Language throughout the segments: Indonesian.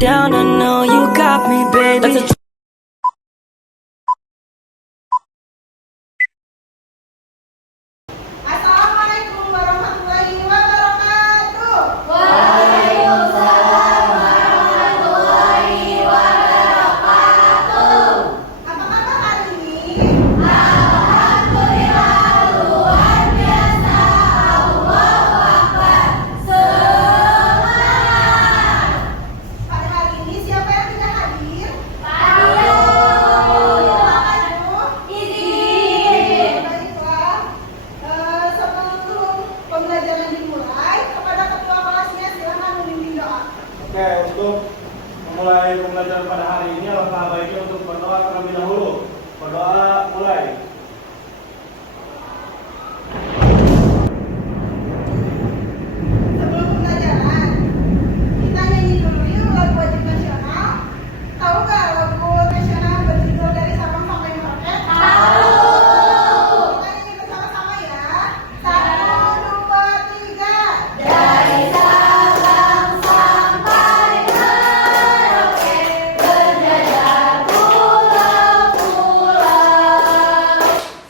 down, I know you got me, baby. Assalamualaikum warahmatullahi wabarakatuh. Waalaikumsalam warahmatullahi wabarakatuh. Apa kabar hari ini? Alhamdulillah, luar biasa. Allahu Akbar. Semangat. Pada hari ini siapa yang tidak hadir? Ayo. Izin. Baiklah. Sebelum pembelajaran dimulai, kepada ketua kelasnya silakan memimpin doa. Oke, untuk memulai pembelajaran pada hari ini alangkah baiknya untuk berdoa terlebih dahulu. Berdoa mulai. Sebelum pembelajaran, kita nyanyi dulu yuk lagu wajib nasional. Tahu nggak lagu nasional berjudul Dari Sabang Sampai Merauke? Kita nyanyi bersama-sama ya. 1, 2, 3. Dari Sabang sampai Merauke, berjajar pulau-pulau,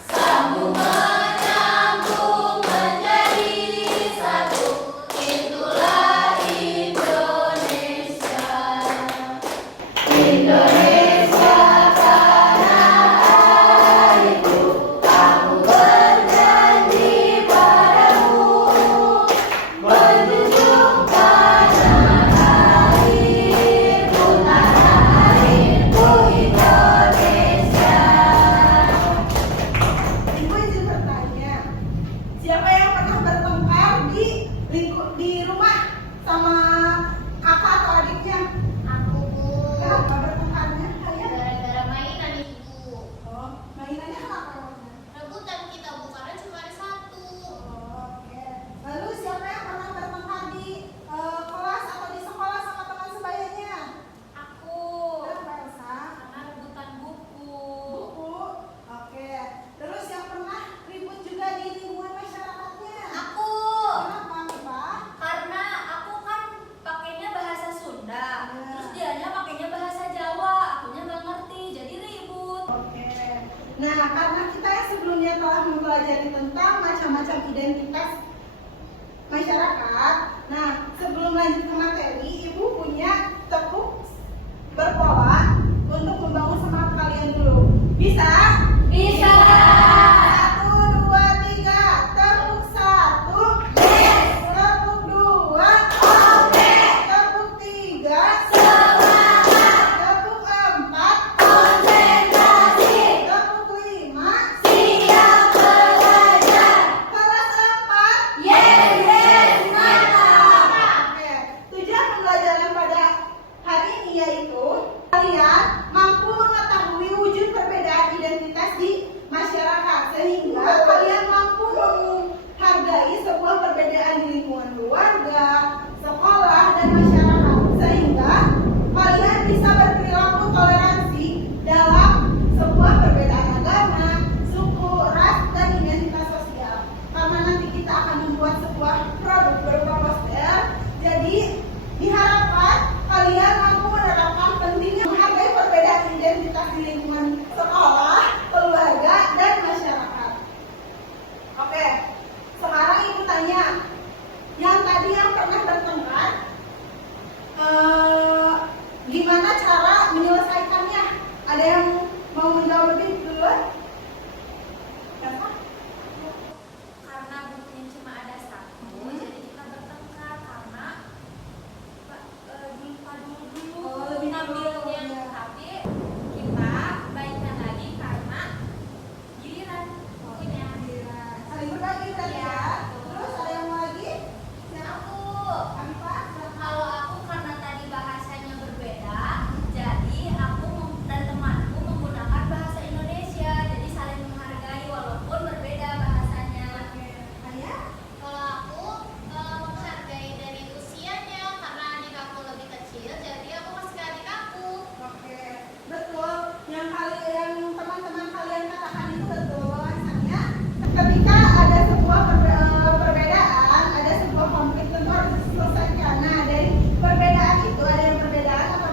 sambung menyambung menjadi satu. Itulah Indonesia. Indonesia tanah airku, aku berjanji padamu, menjunjung tanah airku Indonesia. Ibu izin bertanya, siapa yang pernah bertengkar di rumah sama kakak atau adiknya? Aku, Bu. Kenapa bertengkarnya? Kalian? Gara-gara mainan Ibu. Oh, mainannya apa? Rebutan kita, Bu, karena cuma ada satu. Oke. Lalu siapa yang pernah bertengkar di kelas atau di sekolah sama teman sebayanya? Aku. Kenapa, Elsa? Karena rebutan buku. Buku. Oke. Terus yang pernah ribut juga di lingkungan masyarakatnya? Aku. Kenapa, Pak? Karena aku kan pakainya bahasa Sunda, Ya. terus dianya pakainya bahasa Jawa, akunya nggak ngerti, jadi ribut. Oke. Nah, karena kita yang sebelumnya telah mempelajari tentang macam-macam identitas masyarakat, nah sebelum lanjut ke materi, Ibu punya tepuk berpola untuk membangun semangat kalian dulu. Bisa? Bisa. 1, 2, 3. Tepuk 1. Tepuk 2. Tepuk 3. Tepuk 4. Konsentrasi, Tepuk 5. siap belajar. Kelas 4. Yes, yes, mantap. Oke, tujuan pembelajaran pada hari ini yaitu kalian mampu mengetahui wujud perbedaan identitas di masyarakat sehingga kalian mampu menghargai sebuah perbedaan di lingkungan keluarga, sekolah, dan masyarakat sehingga kalian bisa berperilaku toleransi dalam sebuah perbedaan agama, suku, ras, dan identitas sosial. Karena nanti kita akan membuat sebuah produk berupa poster, jadi diharapkan kalian mampu menerapkan pentingnya menghargai perbedaan identitas di lingkungan sekolah, keluarga, dan masyarakat. Oke, sekarang Ibu tanya, yang tadi yang pernah bertengkar, gimana cara menyelesaikannya? Ada yang mau menjawab lebih duluan? Kenapa? Karena bukunya cuma ada satu, jadi kita bertengkar karena dulu Oh, lebih ngambilnya, dulu, ya. tapi kita baikkan lagi karena giliran bukunya. Saling berbagi berarti ya. Iya. Terus ada yang mau lagi? Aku, Apa? kalau aku karena tadi bahasanya berbeda, jadi aku dan temanku menggunakan bahasa Indonesia, jadi saling menghargai walaupun berbeda bahasanya. Ayah? Kalau aku menghargai dari usianya karena adik aku lebih kecil, jadi aku kasih ke adik aku. Oke, betul. Yang teman-teman kalian katakan itu betul. Bahwasanya ketika ada sebuah perbedaan, ada sebuah konflik tentu harus diselesaikan. Nah, dari perbedaan itu ada yang perbedaan apa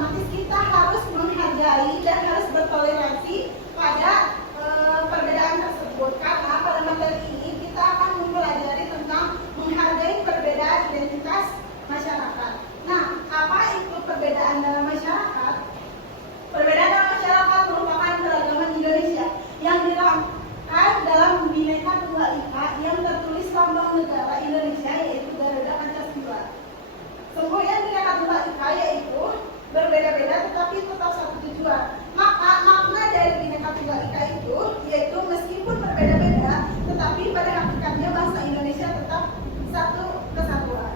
sesungguhnya Bhinneka Tunggal Ika yaitu berbeda-beda tetapi tetap satu tujuan. Maka makna dari Bhinneka Tunggal Ika itu yaitu meskipun berbeda-beda tetapi pada hakikatnya bangsa Indonesia tetap satu kesatuan.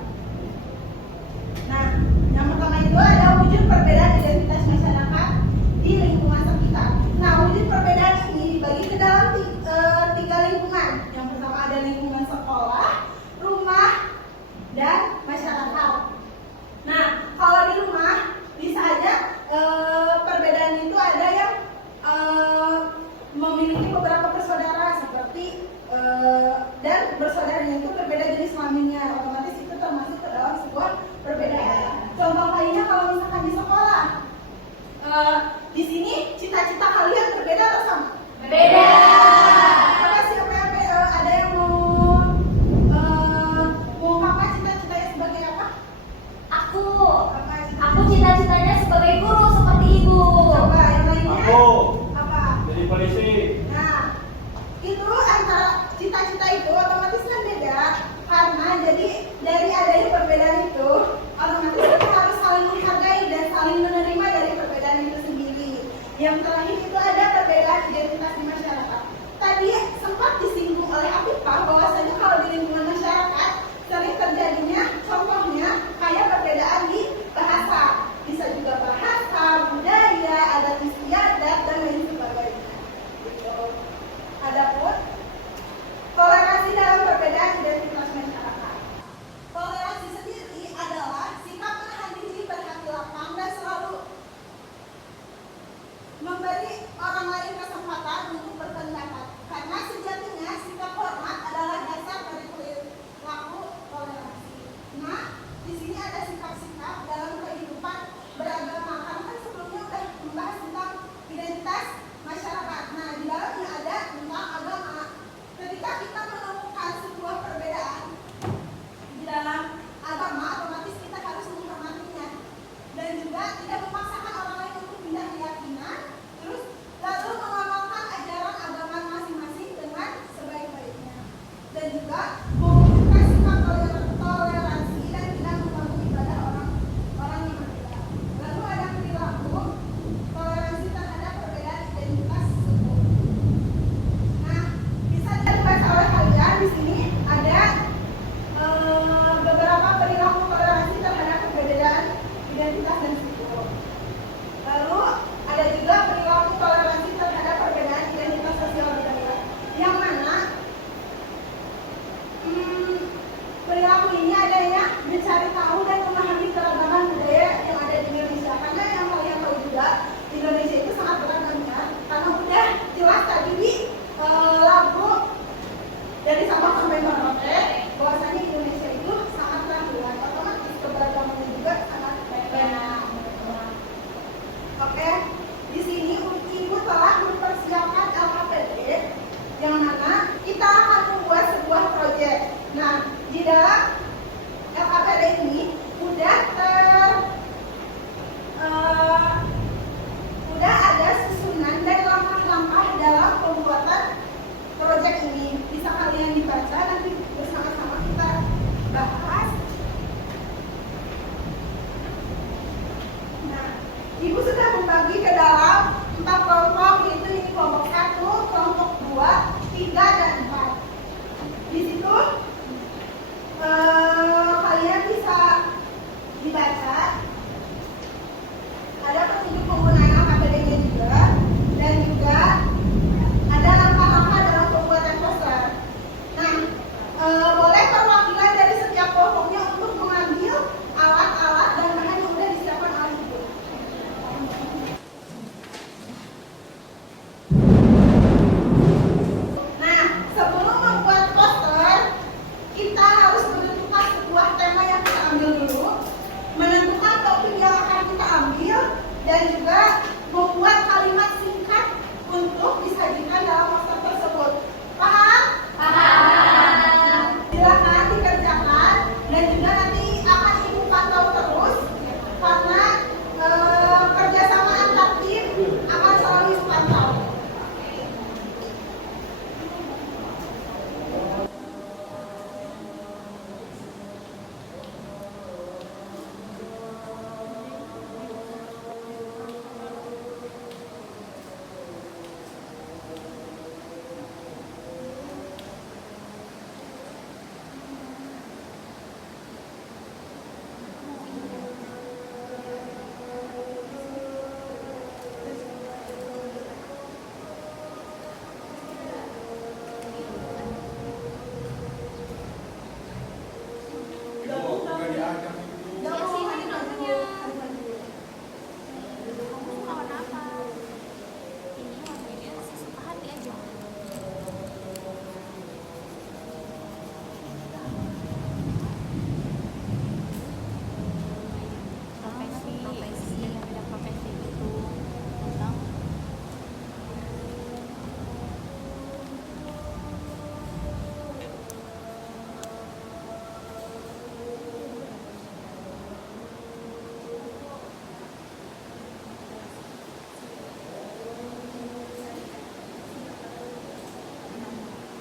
Nah, yang pertama itu ada wujud perbedaan identitas masyarakat di lingkungan sekitar. Nah, wujud perbedaan ini dibagi ke dalam tiga lingkungan. Yang pertama ada lingkungan sekolah, rumah, dan masyarakat. Nah, kalau di rumah bisa aja perbedaan itu ada yang memiliki beberapa bersaudara seperti dan bersaudaranya itu berbeda jenis kelaminnya, otomatis itu termasuk ke dalam sebuah perbedaan. Contoh lainnya kalau misalkan di sekolah, di sini cita-cita kalian berbeda atau sama? Berbeda. Siapa yang ada yang mau apa cita-citanya sebagai apa? Aku Apa cita-cita? cita-citanya sebagai guru seperti ibu. Coba yang lainnya? Aku Apa? jadi polisi. Nah, itu antara cita-cita itu otomatis kan beda karena jadi dari adanya perbedaan itu otomatis kita harus saling menghargai dan saling menerima dari perbedaan itu sendiri. Yang terakhir itu ada perbedaan identitas di masyarakat.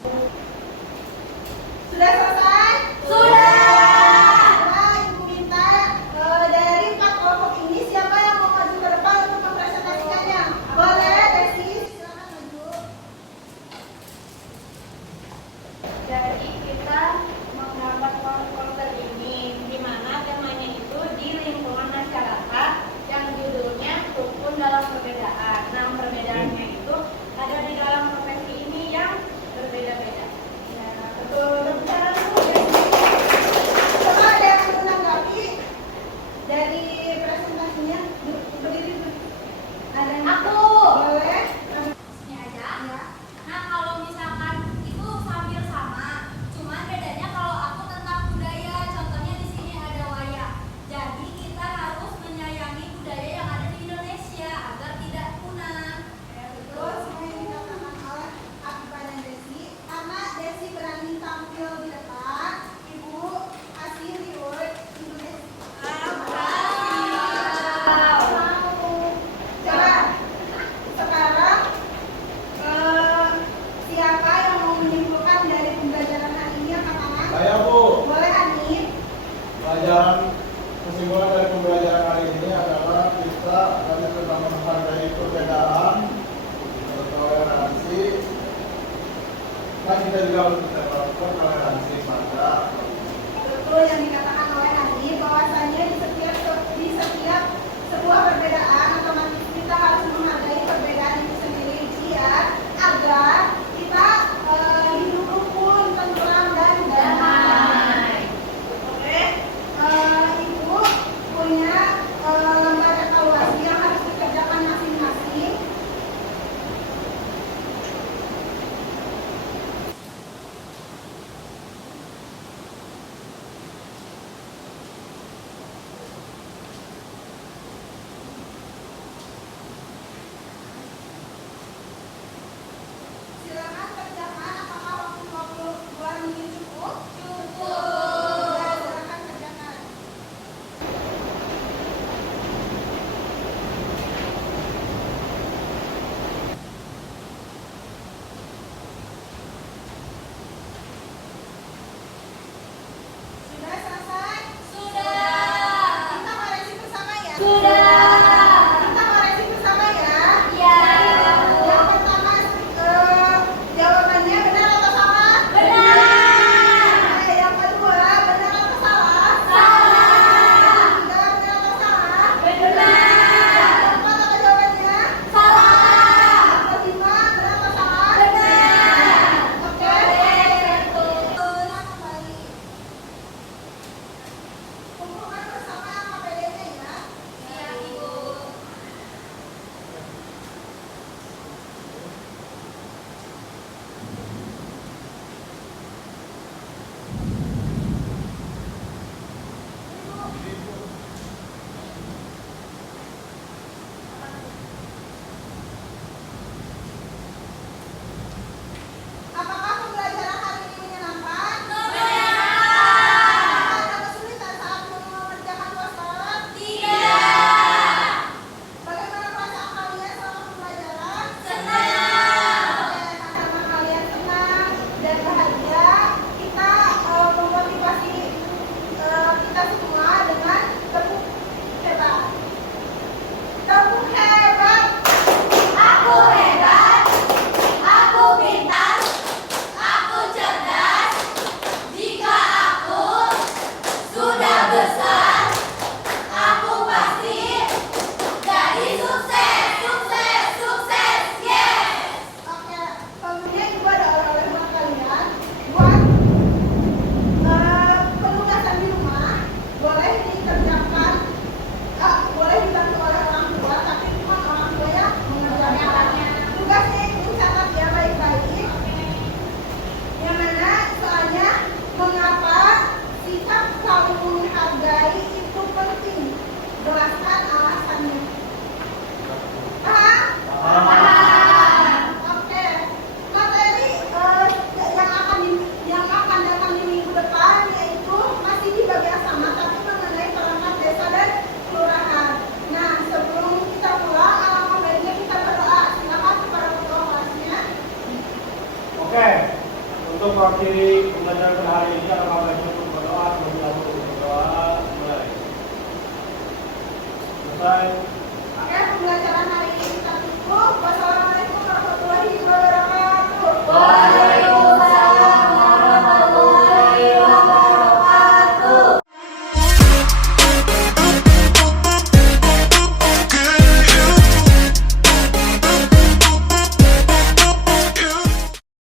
Sudah selesai? Sudah. Nah, Ibu minta dari 4 kelompok ini siapa yang mau maju ke depan untuk mempresentasikannya? Boleh, Desi? Silakan maju. Jadi kita menggambar konser ini di mana temanya itu di lingkungan masyarakat yang judulnya Rukun dalam Perbedaan. Nah, perbedaannya itu ada di dalam profesi ini yang berbeda-beda. Ya, betul. Berbicara dulu, Desi. Coba ada yang menanggapi dari presentasinya? Berdiri dulu. Ada yang Aku. boleh? Ini aja. Ya. Nah, kalau misalkan itu hampir sama, cuman bedanya kalau aku tentang budaya, contohnya di sini ada wayang. Jadi kita harus menyayangi budaya yang ada di Indonesia agar tidak punah. Betul, semua yang dikatakan oleh Afifah dan Desi. Karena Desi berani tampil di depan, Ibu kasih reward Ibu Desi. Mau. Coba. Sekarang siapa yang mau menyimpulkan dari pembelajaran hari ini angkat tangan? Saya Bu. Boleh Hanif? Pelajaran kesimpulan dari pembelajaran hari ini adalah kita harus tetap menghargai perbedaan, toleransi. Nah, kita juga harus tetap melakukan toleransi pada Betul yang dikatakan oleh Hanif bahwasanya di setiap sebuah perbedaan otomatis kita harus menghargai perbedaan itu sendiri biar agar kita hidup rukun, tentram dan damai. Oke, Ibu punya lembar evaluasi yang harus dikerjakan masing-masing. Untuk mengakhiri pembelajaran pada hari ini, alangkah baiknya untuk berdoa terlebih dahulu. Berdoa mulai. Selesai. Oke, pembelajaran hari ini kita tutup. Wassalamualaikum warahmatullahi wabarakatuh. Waalaikumsalam.